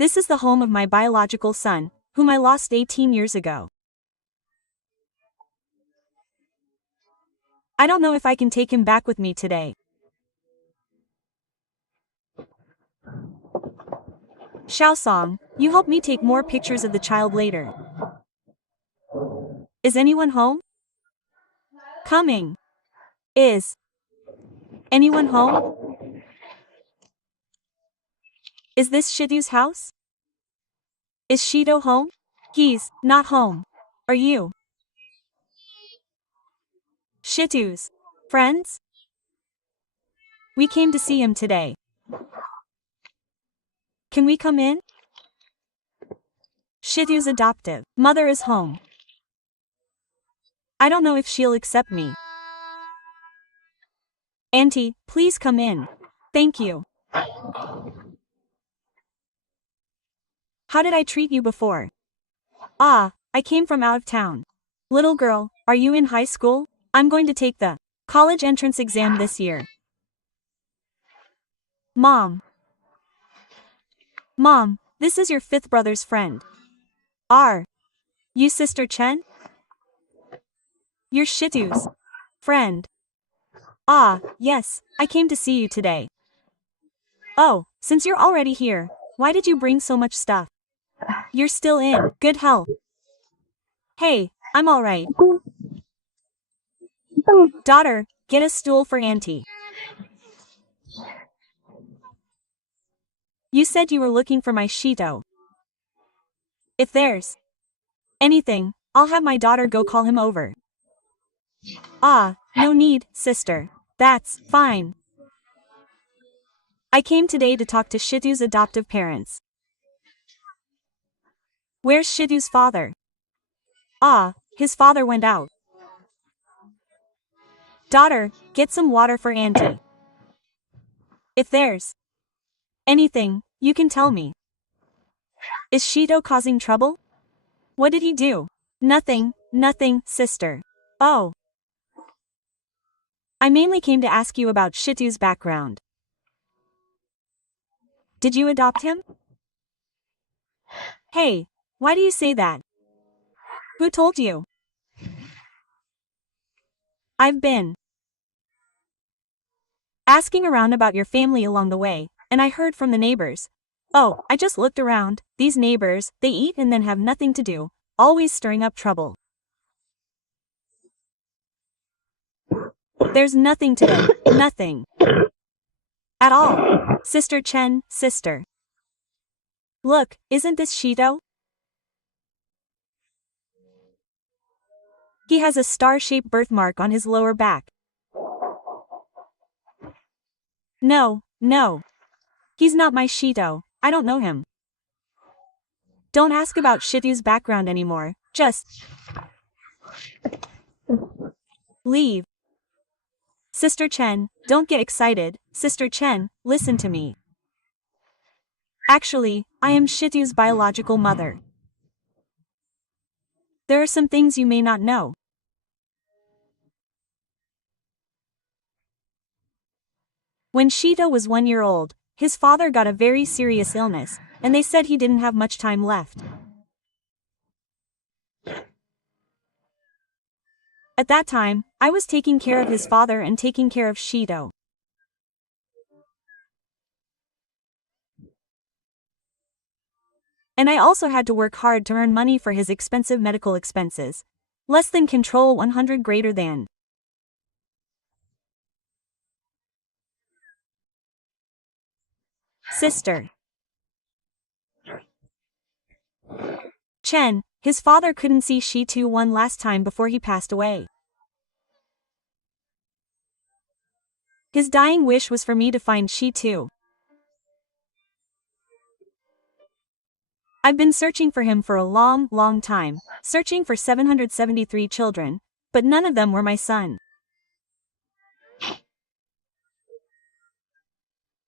This is the home of my biological son, whom I lost 18 years ago. I don't know if I can take him back with me today. Xiaosong, you help me take more pictures of the child later. Is anyone home? Coming. Is anyone home? Is this Shitu's house? Is Shito home? He's not home. Are you? Shitu's friends? We came to see him today. Can we come in? Shitu's adoptive mother is home. I don't know if she'll accept me. Auntie, please come in. Thank you. How did I treat you before? Ah, I came from out of town. Little girl, are you in high school? I'm going to take the college entrance exam this year. Mom. Mom, this is your fifth brother's friend. Are you Sister Chen? You're Shitu's friend. Ah, yes, I came to see you today. Oh, since you're already here, why did you bring so much stuff? You're still in good health. Hey, I'm alright. Daughter, get a stool for Auntie. You said you were looking for my Shito. If there's anything, I'll have my daughter go call him over. Ah, no need, sister. That's fine. I came today to talk to Shitu's adoptive parents. Where's Shitu's father? Ah, his father went out. Daughter, get some water for Auntie. If there's anything, you can tell me. Is Shito causing trouble? What did he do? Nothing, nothing, sister. Oh. I mainly came to ask you about Shitu's background. Did you adopt him? Hey, why do you say that? Who told you? I've been asking around about your family along the way, and I heard from the neighbors. Oh, I just looked around. These neighbors, they eat and then have nothing to do, always stirring up trouble. There's nothing to them, nothing. At all. Sister Chen, sister. Look, isn't this Shito? He has a star-shaped birthmark on his lower back. No, no. He's not my Shito, I don't know him. Don't ask about Shitu's background anymore, just leave. Sister Chen, don't get excited. Sister Chen, listen to me. Actually, I am Shitu's biological mother. There are some things you may not know. When Shito was 1 year old, his father got a very serious illness, and they said he didn't have much time left. At that time, I was taking care of his father and taking care of Shito. And I also had to work hard to earn money for his expensive medical expenses. Less than control 100 greater than. Sister Chen, his father couldn't see Shito one last time before he passed away. His dying wish was for me to find Shito. I've been searching for him for a long, long time, searching for 773 children, but none of them were my son.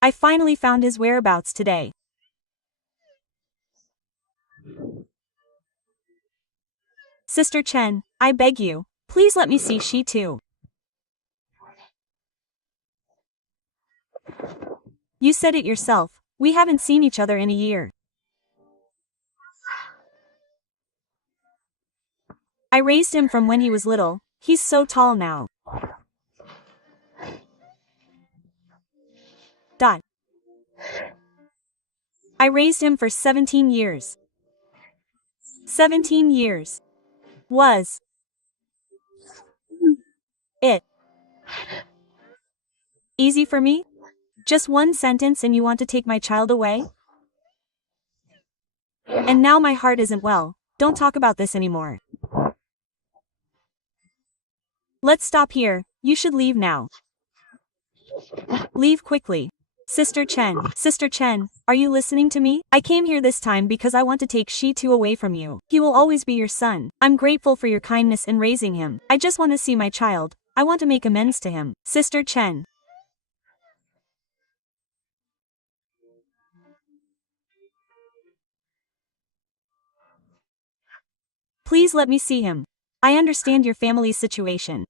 I finally found his whereabouts today. Sister Chen, I beg you, please let me see Shito. You said it yourself, we haven't seen each other in a year. I raised him from when he was little, he's so tall now. Dot. I raised him for 17 years. 17 years. Was. It. Easy for me? Just one sentence and you want to take my child away? And now my heart isn't well, don't talk about this anymore. Let's stop here, you should leave now. Leave quickly. Sister Chen, are you listening to me? I came here this time because I want to take Shi-Tu away from you. He will always be your son. I'm grateful for your kindness in raising him. I just want to see my child. I want to make amends to him. Sister Chen. Please let me see him. I understand your family's situation.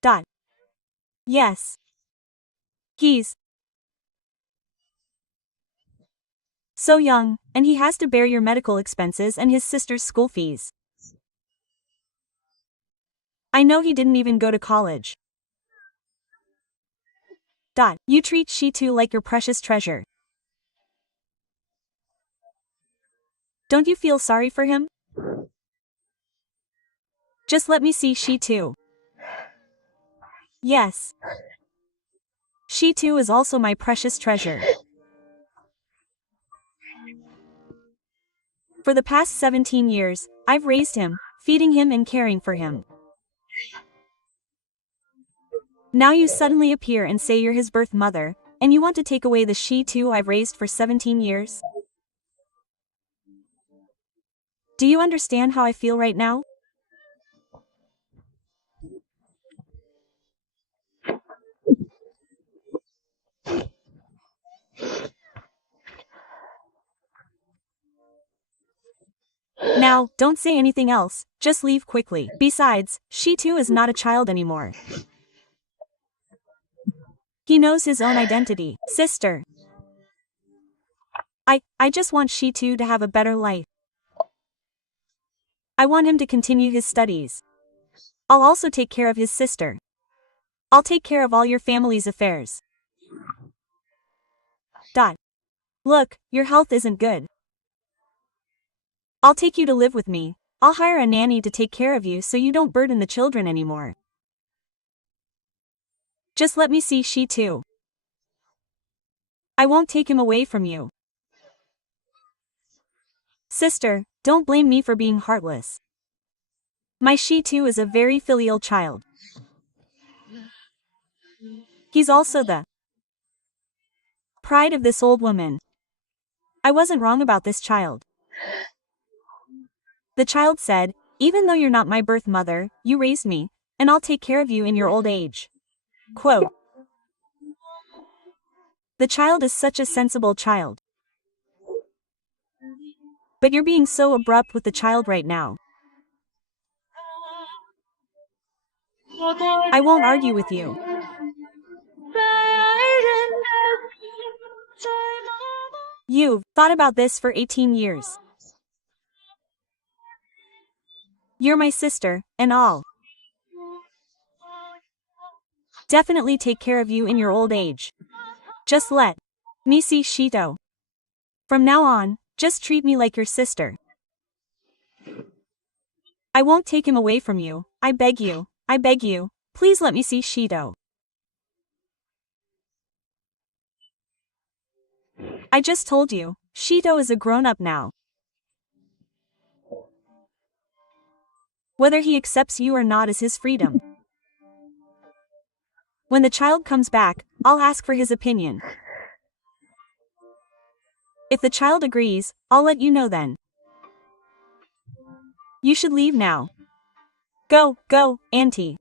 Dot. Yes. He's so young, and he has to bear your medical expenses and his sister's school fees. I know he didn't even go to college. Dot. You treat Shi-Tu like your precious treasure. Don't you feel sorry for him? Just let me see Shi-Tu. Yes. Shi-Tu is also my precious treasure. For the past 17 years, I've raised him, feeding him and caring for him. Now you suddenly appear and say you're his birth mother, and you want to take away the Shi-Tu I've raised for 17 years? Do you understand how I feel right now? Now, don't say anything else, just leave quickly. Besides, Shi-Tu is not a child anymore. He knows his own identity. Sister. I just want Shi-Tu to have a better life. I want him to continue his studies. I'll also take care of his sister. I'll take care of all your family's affairs. Dot. Look, your health isn't good. I'll take you to live with me. I'll hire a nanny to take care of you so you don't burden the children anymore. Just let me see Shi-Tu. I won't take him away from you. Sister, don't blame me for being heartless. My Shi-Tu is a very filial child. He's also the pride of this old woman. I wasn't wrong about this child. The child said, even though you're not my birth mother, you raised me, and I'll take care of you in your old age. Quote. The child is such a sensible child. But you're being so abrupt with the child right now. I won't argue with you. You've thought about this for 18 years. You're my sister, and I'll definitely take care of you in your old age. Just let me see Shi-Tu. From now on, just treat me like your sister. I won't take him away from you, I beg you, please let me see Shi-Tu. I just told you, Shi-Tu is a grown-up now. Whether he accepts you or not is his freedom. When the child comes back, I'll ask for his opinion. If the child agrees, I'll let you know then. You should leave now. Go, auntie.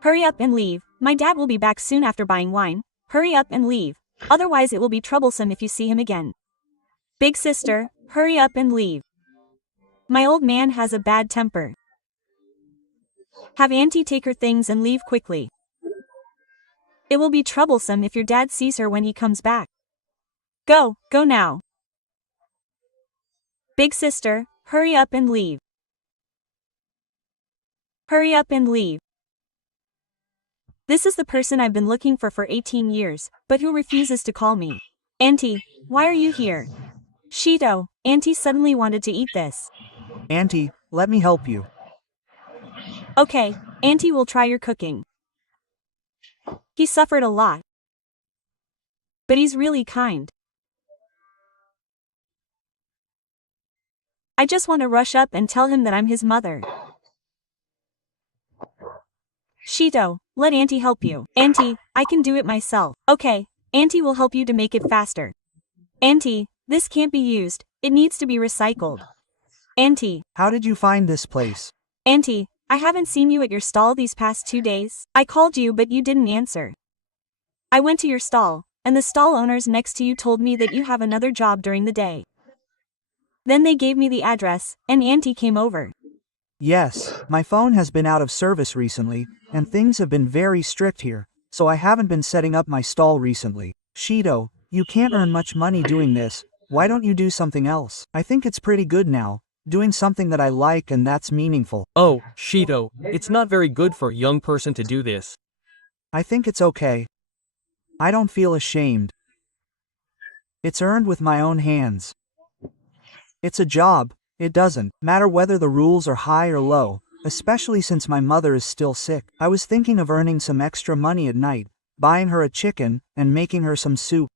Hurry up and leave, my dad will be back soon after buying wine. Hurry up and leave, otherwise it will be troublesome if you see him again. Big sister, hurry up and leave. My old man has a bad temper. Have auntie take her things and leave quickly. It will be troublesome if your dad sees her when he comes back. Go now. Big sister, hurry up and leave. Hurry up and leave. This is the person I've been looking for 18 years, but who refuses to call me. Auntie, why are you here? Shito, Auntie suddenly wanted to eat this. Auntie, let me help you. Okay, Auntie will try your cooking. He suffered a lot. But he's really kind. I just want to rush up and tell him that I'm his mother. Shito, let Auntie help you. Auntie, I can do it myself. Okay, Auntie will help you to make it faster. Auntie, this can't be used, it needs to be recycled. Auntie. How did you find this place? Auntie, I haven't seen you at your stall these past 2 days. I called you but you didn't answer. I went to your stall, and the stall owners next to you told me that you have another job during the day. Then they gave me the address, and Auntie came over. Yes, my phone has been out of service recently, and things have been very strict here, so I haven't been setting up my stall recently. Shito, you can't earn much money doing this, why don't you do something else? I think it's pretty good now, doing something that I like and that's meaningful. Oh, Shito, it's not very good for a young person to do this. I think it's okay. I don't feel ashamed. It's earned with my own hands. It's a job, it doesn't matter whether the rules are high or low, especially since my mother is still sick. I was thinking of earning some extra money at night, buying her a chicken, and making her some soup.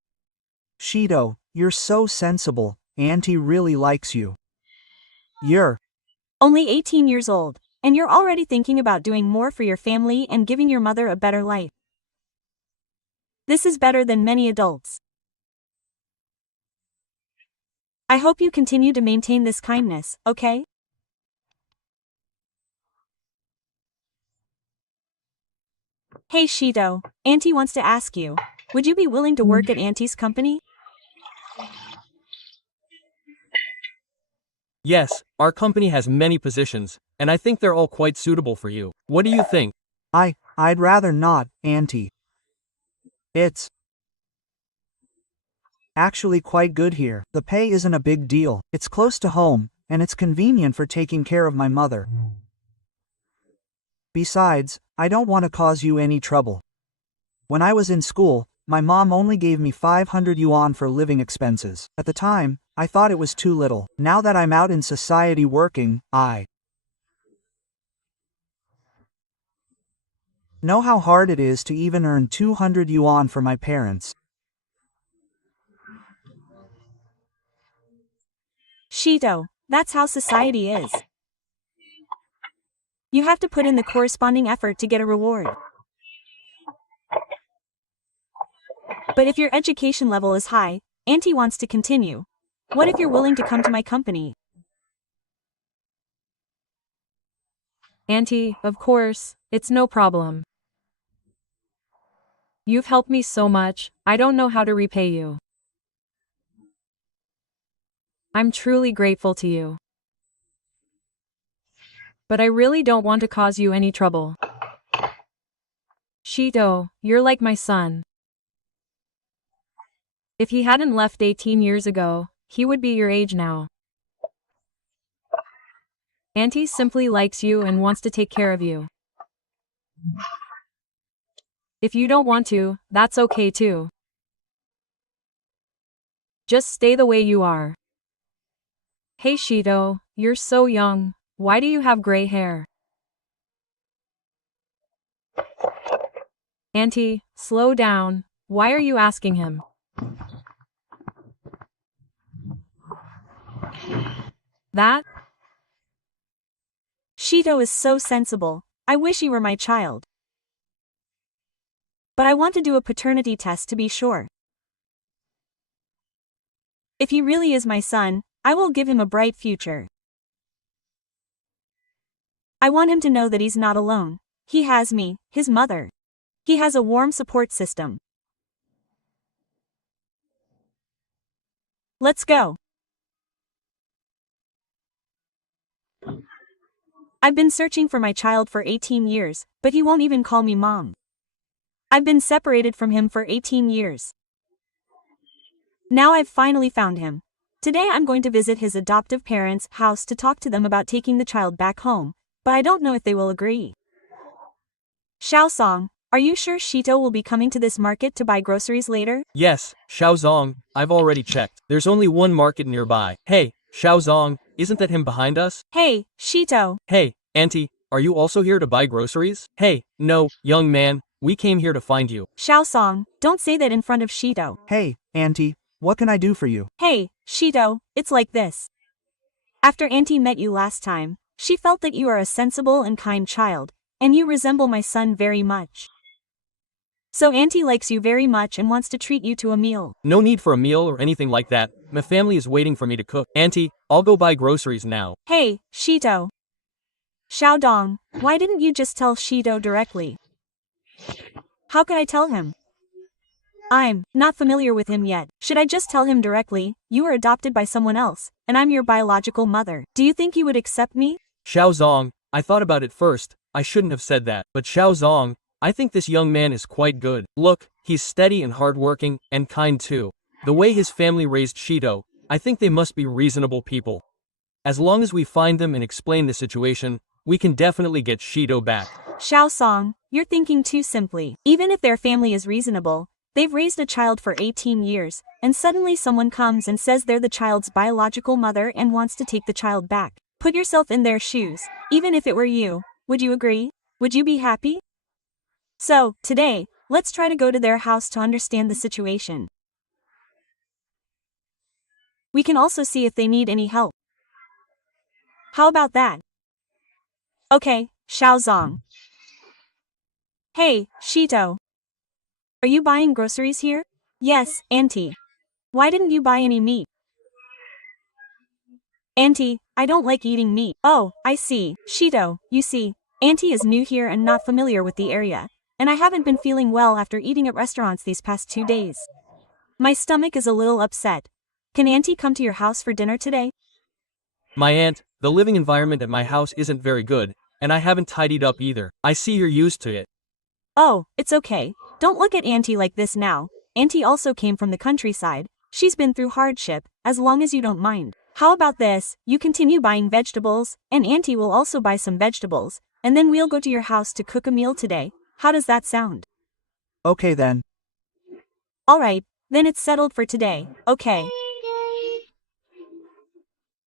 Shito, you're so sensible, Auntie really likes you. You're only 18 years old, and you're already thinking about doing more for your family and giving your mother a better life. This is better than many adults. I hope you continue to maintain this kindness, okay? Hey Shito, Auntie wants to ask you, would you be willing to work at Auntie's company? Yes, our company has many positions, and I think they're all quite suitable for you. What do you think? I'd rather not, Auntie. It's actually quite good here. The pay isn't a big deal, it's close to home, and it's convenient for taking care of my mother. Besides, I don't want to cause you any trouble. When I was in school, my mom only gave me 500 yuan for living expenses. At the time, I thought it was too little. Now that I'm out in society working, I know how hard it is to even earn 200 yuan for my parents. Shito, that's how society is. You have to put in the corresponding effort to get a reward. But if your education level is high, Auntie wants to continue. What if you're willing to come to my company? Auntie, of course, it's no problem. You've helped me so much, I don't know how to repay you. I'm truly grateful to you. But I really don't want to cause you any trouble. Shito, you're like my son. If he hadn't left 18 years ago, he would be your age now. Auntie simply likes you and wants to take care of you. If you don't want to, that's okay too. Just stay the way you are. Hey Shito, you're so young, why do you have gray hair? Auntie, slow down, why are you asking him? That? Shito is so sensible, I wish he were my child. But I want to do a paternity test to be sure. If he really is my son, I will give him a bright future. I want him to know that he's not alone. He has me, his mother. He has a warm support system. Let's go. I've been searching for my child for 18 years, but he won't even call me mom. I've been separated from him for 18 years. Now I've finally found him. Today I'm going to visit his adoptive parents' house to talk to them about taking the child back home, but I don't know if they will agree. Xiaosong, are you sure Shito will be coming to this market to buy groceries later? Yes, Xiaozong, I've already checked. There's only one market nearby. Hey, Xiaozong, isn't that him behind us? Hey, Shito. Hey, Auntie, are you also here to buy groceries? Hey, no, young man, we came here to find you. Xiaosong, don't say that in front of Shito. Hey, Auntie, what can I do for you? Hey, Shito, it's like this. After Auntie met you last time, she felt that you are a sensible and kind child, and you resemble my son very much. So Auntie likes you very much and wants to treat you to a meal. No need for a meal or anything like that. My family is waiting for me to cook. Auntie, I'll go buy groceries now. Hey, Shito. Xiaodong, why didn't you just tell Shito directly? How could I tell him? I'm not familiar with him yet. Should I just tell him directly, you were adopted by someone else, and I'm your biological mother? Do you think he would accept me? Xiaozong, I thought about it first. I shouldn't have said that. But Xiaozong, I think this young man is quite good. Look, he's steady and hardworking, and kind too. The way his family raised Shito, I think they must be reasonable people. As long as we find them and explain the situation, we can definitely get Shito back. Xiaosong, you're thinking too simply. Even if their family is reasonable, they've raised a child for 18 years, and suddenly someone comes and says they're the child's biological mother and wants to take the child back. Put yourself in their shoes. Even if it were you, would you agree? Would you be happy? So, today, let's try to go to their house to understand the situation. We can also see if they need any help. How about that? Okay, Xiaozong. Hey, Shito. Are you buying groceries here? Yes, Auntie. Why didn't you buy any meat? Auntie, I don't like eating meat. Oh, I see. Shito, you see, Auntie is new here and not familiar with the area, and I haven't been feeling well after eating at restaurants these past 2 days. My stomach is a little upset. Can Auntie come to your house for dinner today? My aunt, the living environment at my house isn't very good, and I haven't tidied up either. I see you're used to it. Oh, it's okay. Don't look at Auntie like this now. Auntie also came from the countryside. She's been through hardship, as long as you don't mind. How about this, you continue buying vegetables, and Auntie will also buy some vegetables, and then we'll go to your house to cook a meal today. How does that sound? Okay then. Alright, then it's settled for today, okay.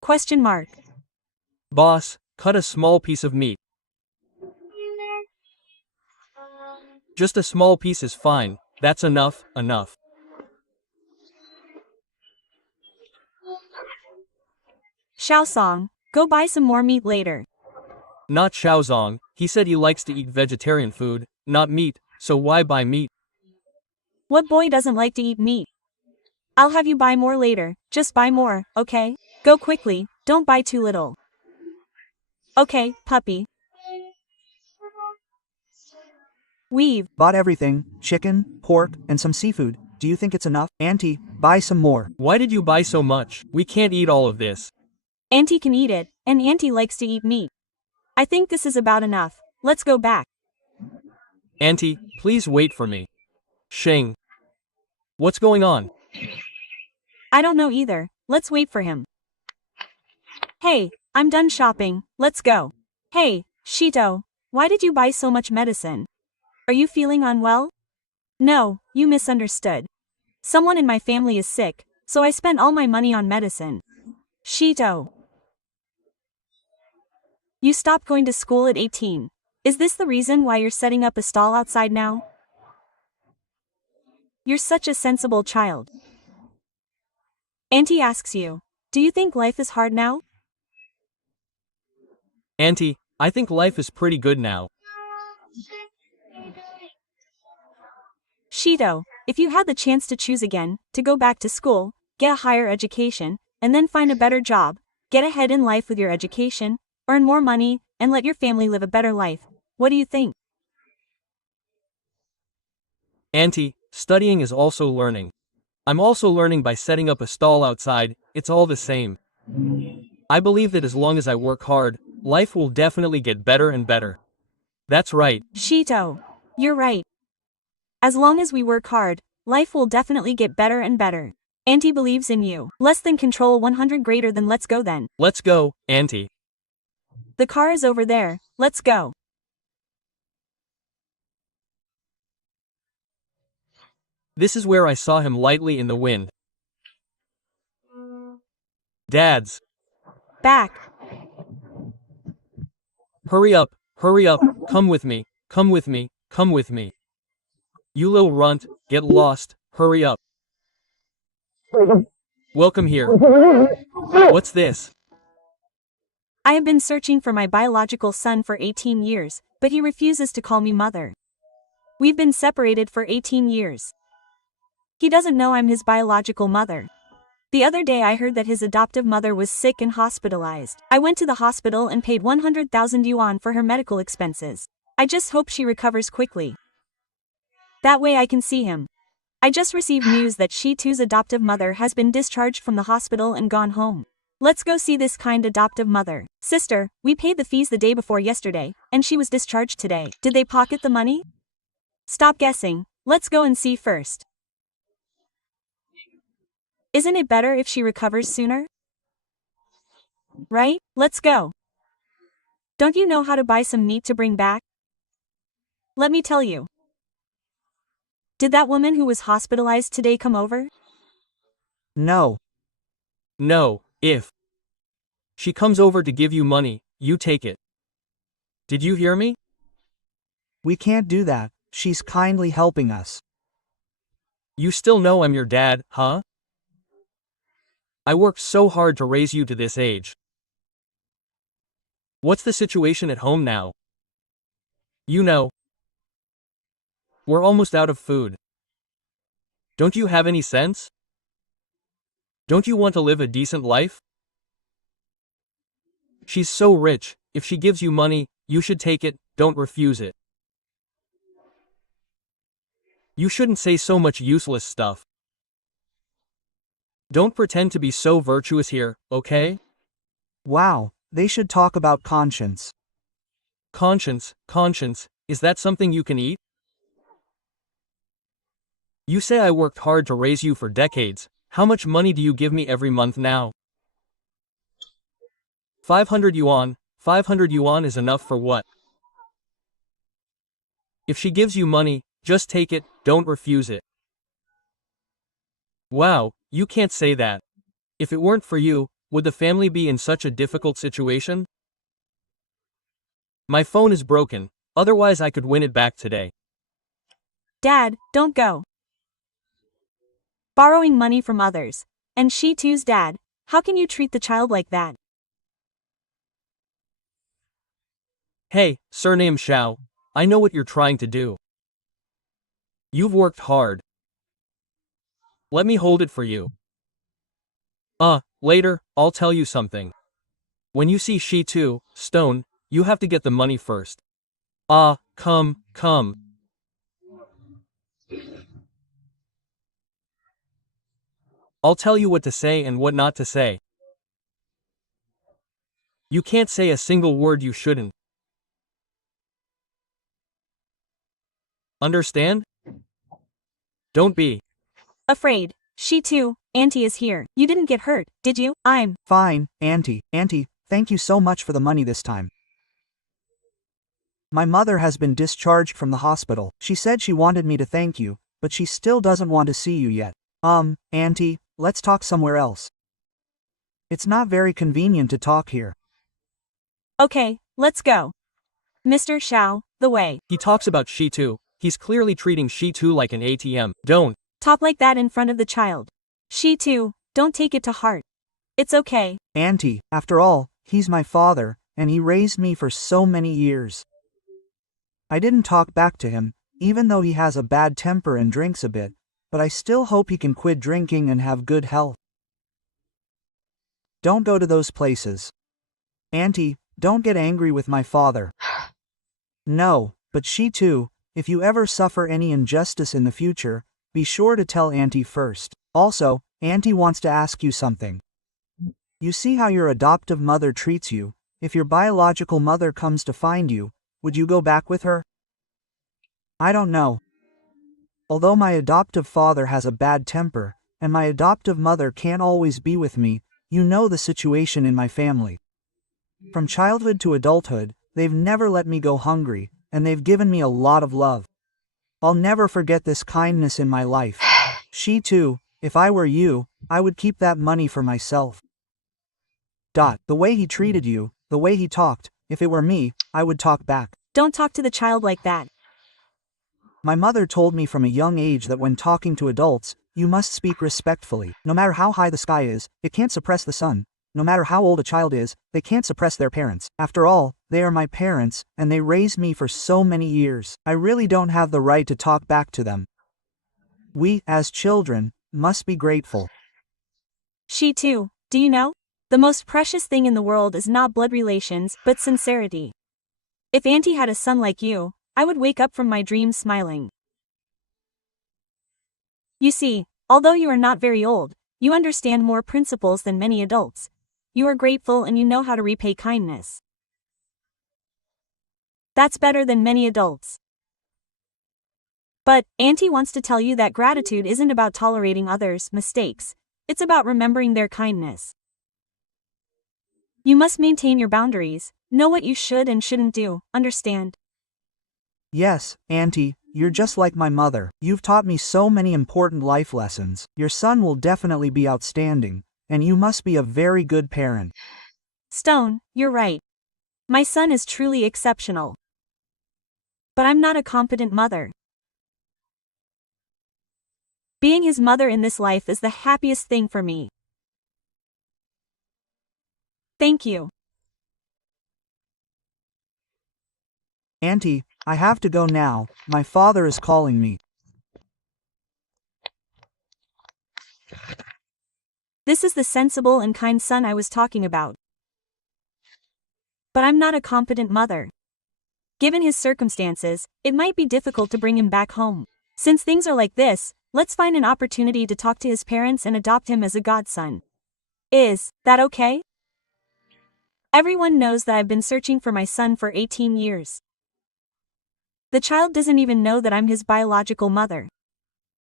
Question mark. Boss, cut a small piece of meat. Just a small piece is fine. That's enough. Xiaosong, go buy some more meat later. Not Xiaozong, he said he likes to eat vegetarian food, not meat, so why buy meat? What boy doesn't like to eat meat? I'll have you buy more later, just buy more, okay? Go quickly, don't buy too little. Okay, puppy. We've Bought everything, chicken, pork, and some seafood. Do you think it's enough? Auntie, buy some more. Why did you buy so much? We can't eat all of this. Auntie can eat it, and Auntie likes to eat meat. I think this is about enough. Let's go back. Auntie, please wait for me. Shing. What's going on? I don't know either. Let's wait for him. Hey, I'm done shopping. Let's go. Hey, Shito, why did you buy so much medicine? Are you feeling unwell? No, you misunderstood. Someone in my family is sick, so I spent all my money on medicine. Shito. You stopped going to school at 18. Is this the reason why you're setting up a stall outside now? You're such a sensible child. Auntie asks you, do you think life is hard now? Auntie, I think life is pretty good now. Shito, if you had the chance to choose again, to go back to school, get a higher education, and then find a better job, get ahead in life with your education, earn more money, and let your family live a better life, what do you think? Auntie, studying is also learning. I'm also learning by setting up a stall outside, it's all the same. I believe that as long as I work hard, life will definitely get better and better. That's right. Shito, you're right. As long as we work hard, life will definitely get better and better. Auntie believes in you. Less than control 100 greater than let's go then. Let's go, Auntie. The car is over there, let's go. This is where I saw him lightly in the wind. Dads. Back. Hurry up, come with me, come with me, come with me. You little runt, get lost, hurry up. Welcome here. What's this? I have been searching for my biological son for 18 years, but he refuses to call me mother. We've been separated for 18 years. He doesn't know I'm his biological mother. The other day I heard that his adoptive mother was sick and hospitalized. I went to the hospital and paid 100,000 yuan for her medical expenses. I just hope she recovers quickly. That way I can see him. I just received news that Shi2's adoptive mother has been discharged from the hospital and gone home. Let's go see this kind adoptive mother. Sister, we paid the fees the day before yesterday, and she was discharged today. Did they pocket the money? Stop guessing, let's go and see first. Isn't it better if she recovers sooner? Right? Let's go. Don't you know how to buy some meat to bring back? Let me tell you. Did that woman who was hospitalized today come over? No. No, if she comes over to give you money, you take it. Did you hear me? We can't do that, she's kindly helping us. You still know I'm your dad, huh? I worked so hard to raise you to this age. What's the situation at home now? You know. We're almost out of food. Don't you have any sense? Don't you want to live a decent life? She's so rich, if she gives you money, you should take it, don't refuse it. You shouldn't say so much useless stuff. Don't pretend to be so virtuous here, okay? Wow, they should talk about conscience. Conscience, is that something you can eat? You say I worked hard to raise you for decades. How much money do you give me every month now? 500 yuan. 500 yuan is enough for what? If she gives you money, just take it, don't refuse it. Wow, you can't say that. If it weren't for you, would the family be in such a difficult situation? My phone is broken, otherwise I could win it back today. Dad, don't go. Borrowing money from others. And Shi2's dad, how can you treat the child like that? Hey, surname Xiao, I know what you're trying to do. You've worked hard. Let me hold it for you. Later, I'll tell you something. When you see Shi2, Stone, you have to get the money first. Come. I'll tell you what to say and what not to say. You can't say a single word you shouldn't. Understand? Don't be Afraid. Shi2, Auntie is here. You didn't get hurt, did you? I'm Fine, Auntie, thank you so much for the money this time. My mother has been discharged from the hospital. She said she wanted me to thank you, but she still doesn't want to see you yet. Auntie, let's talk somewhere else. It's not very convenient to talk here. Okay, let's go. Mr. Xiao, the way. He talks about Shi2. He's clearly treating Shi2 like an ATM. Don't Talk like that in front of the child. Shi2, don't take it to heart. It's okay. Auntie, after all, he's my father, and he raised me for so many years. I didn't talk back to him, even though he has a bad temper and drinks a bit, but I still hope he can quit drinking and have good health. Don't go to those places. Auntie, don't get angry with my father. No, but Shi2, if you ever suffer any injustice in the future, be sure to tell Auntie first. Also, Auntie wants to ask you something. You see how your adoptive mother treats you. If your biological mother comes to find you, would you go back with her? I don't know. Although my adoptive father has a bad temper, and my adoptive mother can't always be with me, you know the situation in my family. From childhood to adulthood, they've never let me go hungry, and they've given me a lot of love. I'll never forget this kindness in my life. She too, if I were you, I would keep that money for myself. The way he treated you, the way he talked, if it were me, I would talk back. Don't talk to the child like that. My mother told me from a young age that when talking to adults, you must speak respectfully. No matter how high the sky is, it can't suppress the sun. No matter how old a child is, they can't suppress their parents. After all, they are my parents, and they raised me for so many years. I really don't have the right to talk back to them. We, as children, must be grateful. She too, do you know? The most precious thing in the world is not blood relations, but sincerity. If Auntie had a son like you, I would wake up from my dreams smiling. You see, although you are not very old, you understand more principles than many adults. You are grateful and you know how to repay kindness. That's better than many adults. But, Auntie wants to tell you that gratitude isn't about tolerating others' mistakes, it's about remembering their kindness. You must maintain your boundaries, know what you should and shouldn't do, understand? Yes, Auntie, you're just like my mother. You've taught me so many important life lessons. Your son will definitely be outstanding, and you must be a very good parent. Stone, you're right. My son is truly exceptional. But I'm not a competent mother. Being his mother in this life is the happiest thing for me. Thank you. Auntie, I have to go now, my father is calling me. This is the sensible and kind son I was talking about. But I'm not a competent mother. Given his circumstances, it might be difficult to bring him back home. Since things are like this, let's find an opportunity to talk to his parents and adopt him as a godson. Is that okay? Everyone knows that I've been searching for my son for 18 years. The child doesn't even know that I'm his biological mother.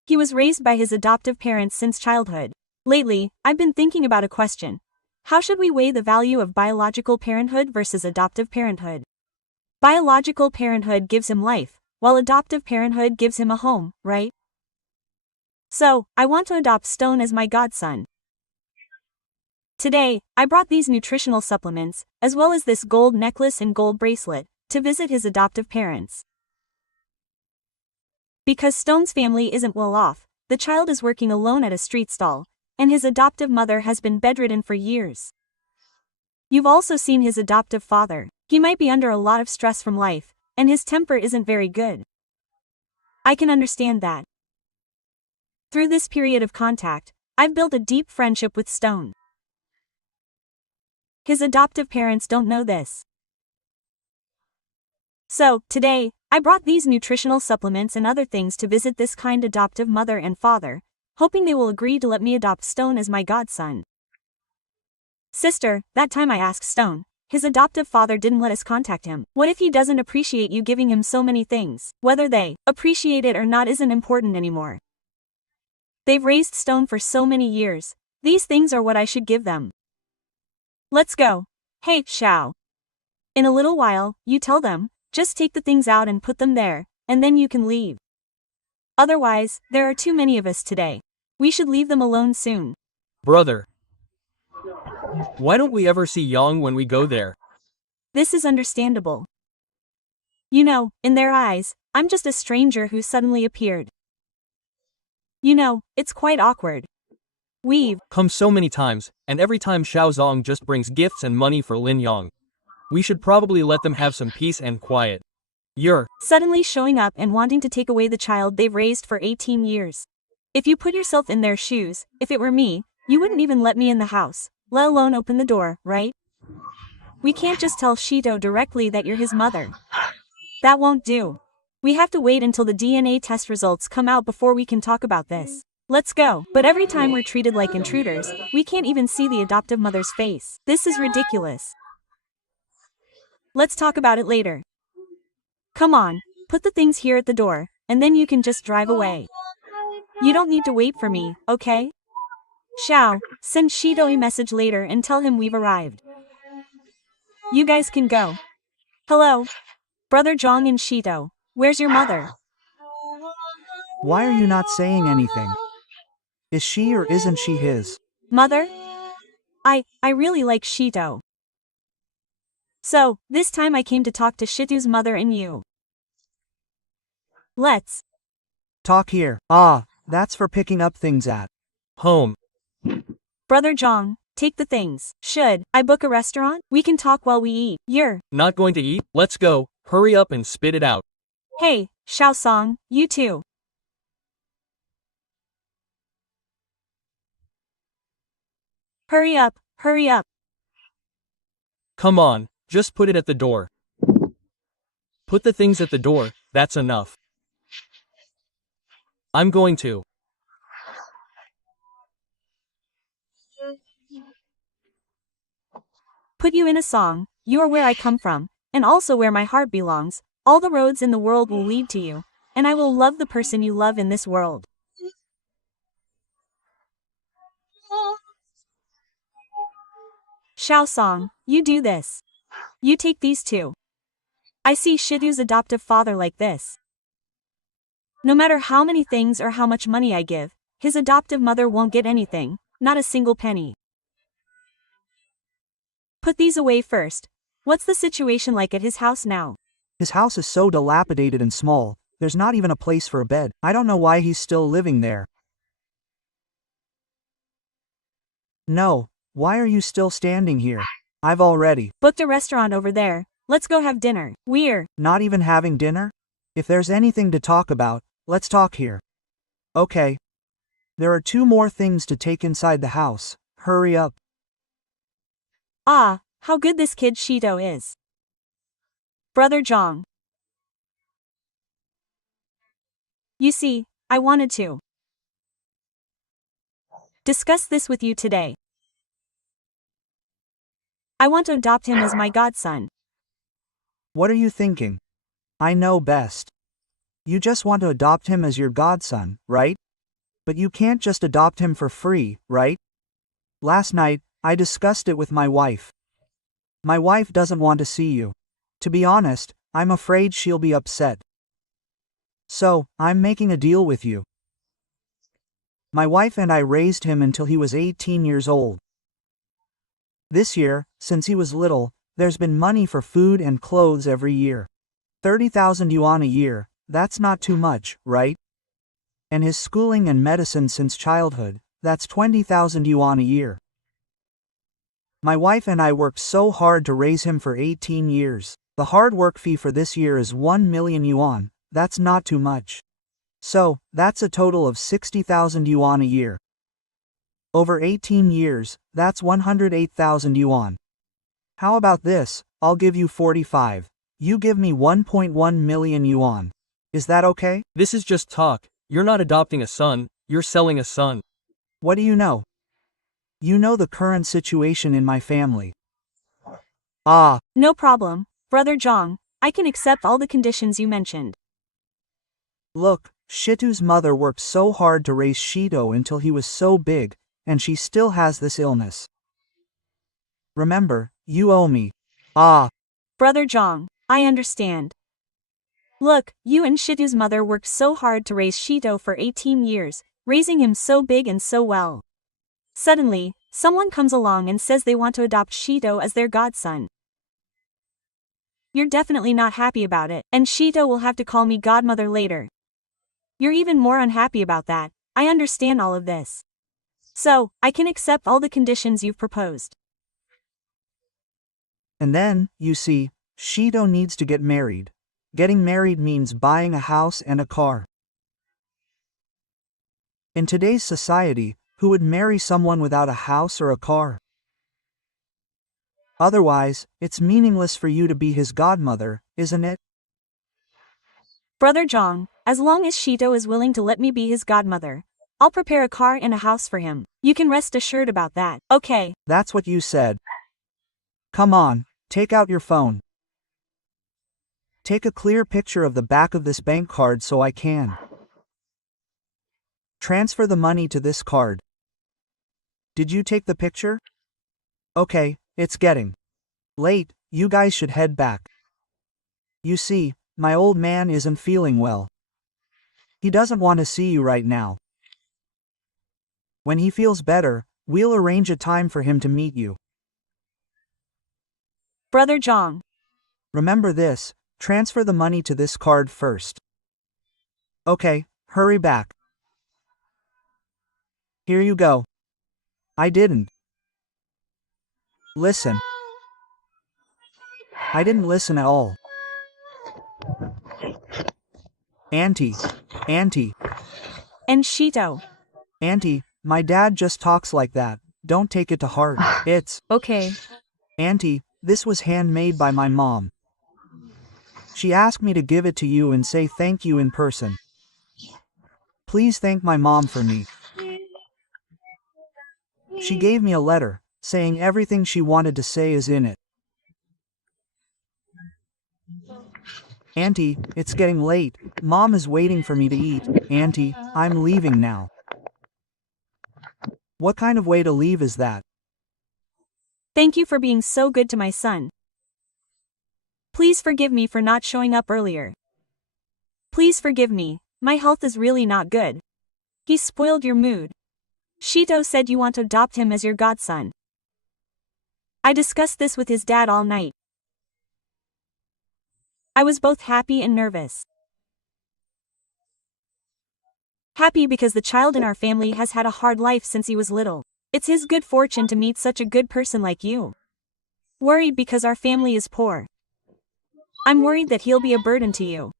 He was raised by his adoptive parents since childhood. Lately, I've been thinking about a question. How should we weigh the value of biological parenthood versus adoptive parenthood? Biological parenthood gives him life, while adoptive parenthood gives him a home, right? So, I want to adopt Stone as my godson. Today, I brought these nutritional supplements, as well as this gold necklace and gold bracelet, to visit his adoptive parents. Because Stone's family isn't well off, the child is working alone at a street stall, and his adoptive mother has been bedridden for years. You've also seen his adoptive father. He might be under a lot of stress from life, and his temper isn't very good. I can understand that. Through this period of contact, I've built a deep friendship with Stone. His adoptive parents don't know this. So, today, I brought these nutritional supplements and other things to visit this kind adoptive mother and father, hoping they will agree to let me adopt Stone as my godson. Sister, that time I asked Stone, his adoptive father didn't let us contact him. What if he doesn't appreciate you giving him so many things? Whether they appreciate it or not isn't important anymore. They've raised Stone for so many years. These things are what I should give them. Let's go. Hey, Xiao. In a little while, you tell them, just take the things out and put them there, and then you can leave. Otherwise, there are too many of us today. We should leave them alone soon. Brother. Why don't we ever see Yang when we go there? This is understandable. You know, in their eyes, I'm just a stranger who suddenly appeared. You know, it's quite awkward. We've come so many times, and every time Xiao Zong just brings gifts and money for Lin Yang. We should probably let them have some peace and quiet. You're suddenly showing up and wanting to take away the child they've raised for 18 years. If you put yourself in their shoes, if it were me, you wouldn't even let me in the house, let alone open the door, right? We can't just tell Shito directly that you're his mother. That won't do. We have to wait until the DNA test results come out before we can talk about this. Let's go. But every time we're treated like intruders, we can't even see the adoptive mother's face. This is ridiculous. Let's talk about it later. Come on, put the things here at the door, and then you can just drive away. You don't need to wait for me, okay? Xiao, send Shito a message later and tell him we've arrived. You guys can go. Hello. Brother Zhang and Shito. Where's your mother? Why are you not saying anything? Is she or isn't she his? Mother? I really like Shito. So, this time I came to talk to Shitu's mother and you. Let's. Talk here. Ah, that's for picking up things at Home. Brother Zhang, take the things. Should I book a restaurant? We can talk while we eat. You're. Not going to eat? Let's go. Hurry up and spit it out. Hey, Xiao Song, you too. Hurry up, hurry up. Come on, just put it at the door. Put the things at the door, that's enough. I'm going to. Put you in a song. You are where I come from, and also where my heart belongs. All the roads in the world will lead to you, and I will love the person you love in this world. Xiao Song, you do this. You take these two. I see Shitu's adoptive father like this. No matter how many things or how much money I give, his adoptive mother won't get anything, not a single penny. Put these away first. What's the situation like at his house now? His house is so dilapidated and small, there's not even a place for a bed. I don't know why he's still living there. No, why are you still standing here? I've already Booked a restaurant over there. Let's go have dinner. We're not even having dinner? If there's anything to talk about, let's talk here. Okay. There are 2 more things to take inside the house. Hurry up. Ah, how good this kid Shito is. Brother Zhang. You see, I wanted to discuss this with you today. I want to adopt him as my godson. What are you thinking? I know best. You just want to adopt him as your godson, right? But you can't just adopt him for free, right? Last night, I discussed it with my wife. My wife doesn't want to see you. To be honest, I'm afraid she'll be upset. So, I'm making a deal with you. My wife and I raised him until he was 18 years old. This year, since he was little, there's been money for food and clothes every year. 30,000 yuan a year, that's not too much, right? And his schooling and medicine since childhood, that's 20,000 yuan a year. My wife and I worked so hard to raise him for 18 years. The hard work fee for this year is 1 million yuan, that's not too much. So, that's a total of 60,000 yuan a year. Over 18 years, that's 108,000 yuan. How about this? I'll give you 45. You give me 1.1 million yuan. Is that okay? This is just talk. You're not adopting a son, you're selling a son. What do you know? You know the current situation in my family. Ah, No problem, Brother Zhang. I can accept all the conditions you mentioned. look, Shitu's mother worked so hard to raise Shito until he was so big, and she still has this illness. Remember, you owe me. Ah, Brother Zhang, I understand. Look, you and Shitu's mother worked so hard to raise Shito for 18 years, raising him so big and so well. Suddenly, someone comes along and says they want to adopt Shito as their godson. You're definitely not happy about it, and Shito will have to call me godmother later. You're even more unhappy about that. I understand all of this. So, I can accept all the conditions you've proposed. and then, you see, Shito needs to get married. Getting married means buying a house and a car. In today's society, who would marry someone without a house or a car? Otherwise, it's meaningless for you to be his godmother, isn't it? Brother Zhang, as long as Shito is willing to let me be his godmother, I'll prepare a car and a house for him. You can rest assured about that. Okay. That's what you said. Come on, take out your phone. Take a clear picture of the back of this bank card so I can transfer the money to this card. Did you take the picture? Okay, it's getting late. You guys should head back. You see, my old man isn't feeling well. He doesn't want to see you right now. When he feels better, we'll arrange a time for him to meet you. Brother Zhang. Remember this, transfer the money to this card first. Okay, hurry back. Here you go. I didn't. Listen. I didn't listen at all. Auntie. Auntie. And Shito. Auntie, my dad just talks like that. Don't take it to heart. It's. Okay. Auntie, this was handmade by my mom. She asked me to give it to you and say thank you in person. Please thank my mom for me. She gave me a letter, saying everything she wanted to say is in it. Auntie, it's getting late. Mom is waiting for me to eat. Auntie, I'm leaving now. What kind of way to leave is that? Thank you for being so good to my son. Please forgive me for not showing up earlier. Please forgive me, my health is really not good. He spoiled your mood. Shito said you want to adopt him as your godson. I discussed this with his dad all night. I was both happy and nervous. Happy because the child in our family has had a hard life since he was little. It's his good fortune to meet such a good person like you. Worried because our family is poor. I'm worried that he'll be a burden to you.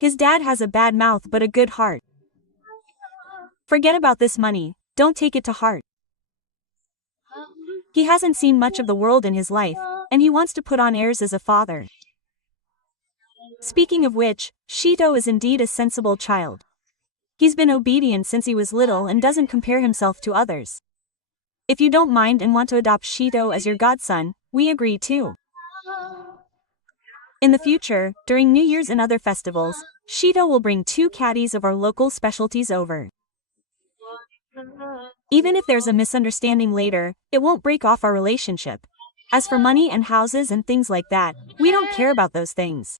His dad has a bad mouth but a good heart. Forget about this money, don't take it to heart. He hasn't seen much of the world in his life, and he wants to put on airs as a father. Speaking of which, Shito is indeed a sensible child. He's been obedient since he was little and doesn't compare himself to others. If you don't mind and want to adopt Shito as your godson, we agree too. In the future, during New Year's and other festivals, Shito will bring 2 caddies of our local specialties over. Even if there's a misunderstanding later, it won't break off our relationship. As for money and houses and things like that, we don't care about those things.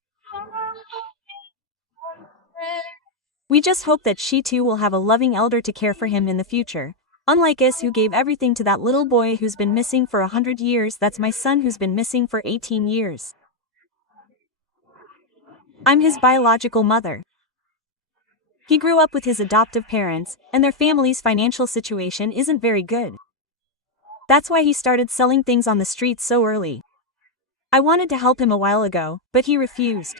We just hope that she too will have a loving elder to care for him in the future. Unlike us who gave everything to that little boy who's been missing for 100 years, that's my son who's been missing for 18 years. I'm his biological mother. He grew up with his adoptive parents, and their family's financial situation isn't very good. That's why he started selling things on the streets so early. I wanted to help him a while ago, but he refused.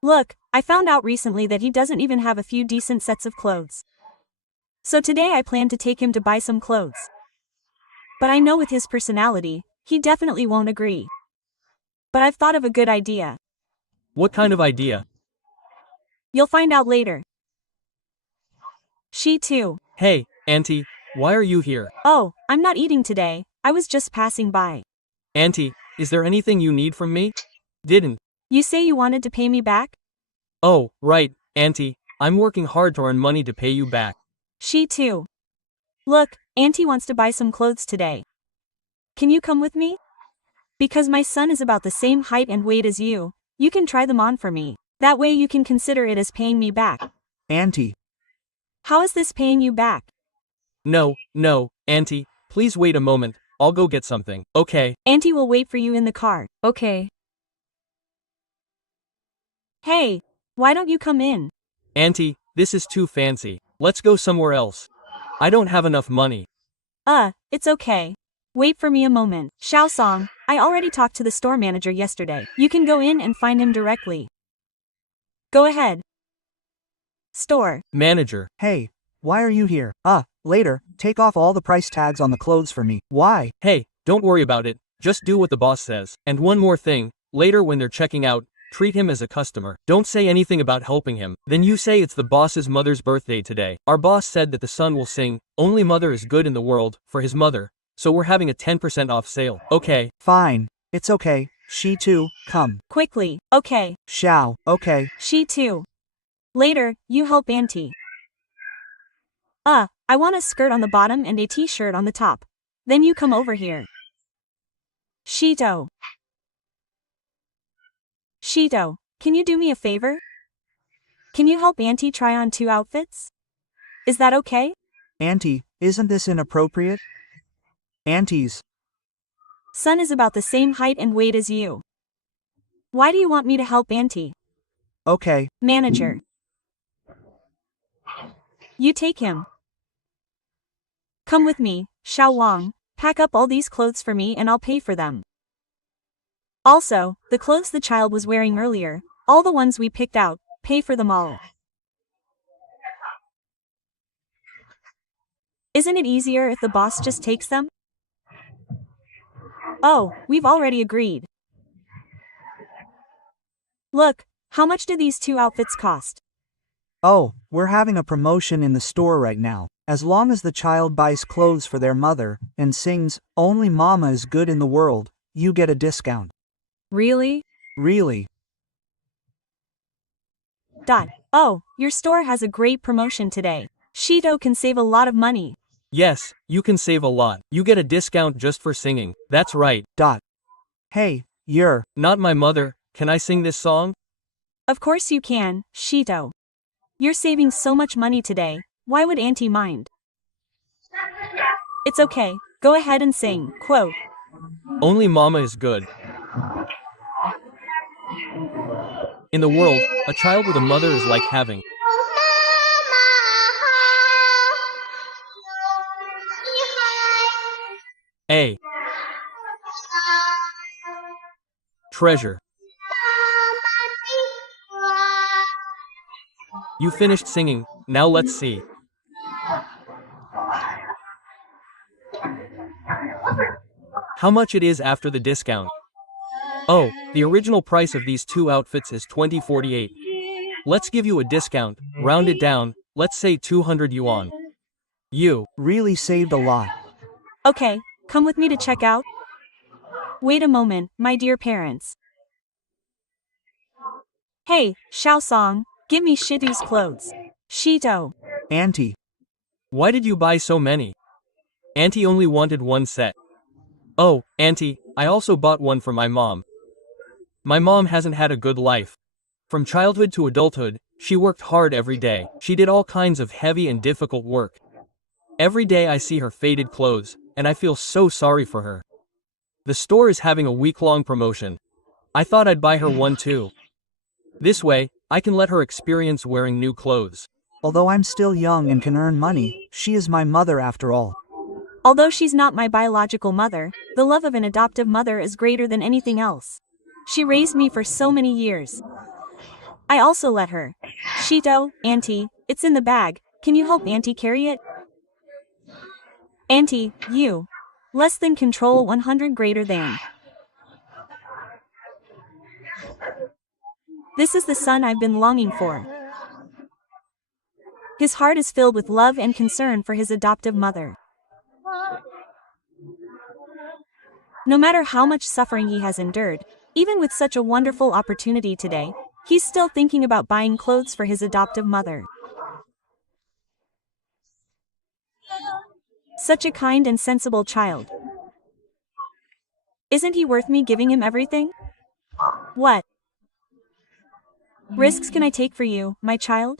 Look, I found out recently that he doesn't even have a few decent sets of clothes. So today I plan to take him to buy some clothes. But I know with his personality, he definitely won't agree. But I've thought of a good idea. What kind of idea? You'll find out later. She too. Hey, Auntie, why are you here? Oh, I'm not eating today, I was just passing by. Auntie, is there anything you need from me? Didn't. You say you wanted to pay me back? Oh, right, Auntie, I'm working hard to earn money to pay you back. She too. Look, Auntie wants to buy some clothes today. Can you come with me? Because my son is about the same height and weight as you can try them on for me. That way you can consider it as paying me back. Auntie. How is this paying you back? No, Auntie, please wait a moment, I'll go get something, okay? Auntie will wait for you in the car. Okay. Hey, why don't you come in? Auntie, this is too fancy. Let's go somewhere else. I don't have enough money. It's okay. Wait for me a moment. Xiaosong, I already talked to the store manager yesterday. You can go in and find him directly. Go ahead. Store. Manager. Hey, why are you here? Later, take off all the price tags on the clothes for me. Why? Hey, don't worry about it, just do what the boss says. And one more thing, later when they're checking out, treat him as a customer. Don't say anything about helping him. Then you say it's the boss's mother's birthday today. Our boss said that the son will sing, "Only Mother is Good in the World," for his mother. So we're having a 10% off sale. Okay. Fine. It's okay. She too, come. Quickly. Okay. Xiao, okay. She too. Later, you help Auntie. I want a skirt on the bottom and a t-shirt on the top. Then you come over here. Shito. Shito, can you do me a favor? Can you help Auntie try on 2 outfits? Is that okay? Auntie, isn't this inappropriate? Aunties, Son is about the same height and weight as you. Why do you want me to help Auntie? okay, Manager. You take him. Come with me, Xiao Wang. Pack up all these clothes for me and I'll pay for them. Also, the clothes the child was wearing earlier, all the ones we picked out, pay for them all. Isn't it easier if the boss just takes them? Oh, we've already agreed. Look, how much do these 2 outfits cost? oh, we're having a promotion in the store right now. As long as the child buys clothes for their mother and sings, "Only Mama is good in the world," you get a discount. Really? Really? Oh, your store has a great promotion today. Shito can save a lot of money. Yes, you can save a lot. You get a discount just for singing. That's right. Hey, you're. Not my mother. Can I sing this song? Of course you can, Shito. You're saving so much money today, why would Auntie mind? It's okay, go ahead and sing, quote. Only Mama is good. In the world, a child with a mother is like having a treasure. You finished singing, now let's see. How much it is after the discount. Oh, the original price of these 2 outfits is 2048. Let's give you a discount, round it down, let's say 200 yuan. You Really saved a lot. Okay, come with me to check out. Wait a moment, my dear parents. Hey, Xiao Song, give me Shitu's clothes. Shito. Auntie, Why did you buy so many? Auntie only wanted 1 set. Oh, Auntie, I also bought one for my mom. My mom hasn't had a good life. From childhood to adulthood, she worked hard every day. She did all kinds of heavy and difficult work. Every day I see her faded clothes, and I feel so sorry for her. The store is having a week-long promotion. I thought I'd buy her one too. This way, I can let her experience wearing new clothes. although I'm still young and can earn money, she is my mother after all. Although she's not my biological mother, the love of an adoptive mother is greater than anything else. She raised me for so many years. I also let her. Shito, Auntie, it's in the bag, can you help Auntie carry it? Auntie, you. Less than control 100 greater than. This is the son I've been longing for. His heart is filled with love and concern for his adoptive mother. No matter how much suffering he has endured, even with such a wonderful opportunity today, he's still thinking about buying clothes for his adoptive mother. Such a kind and sensible child. Isn't he worth me giving him everything? What risks can I take for you, my child?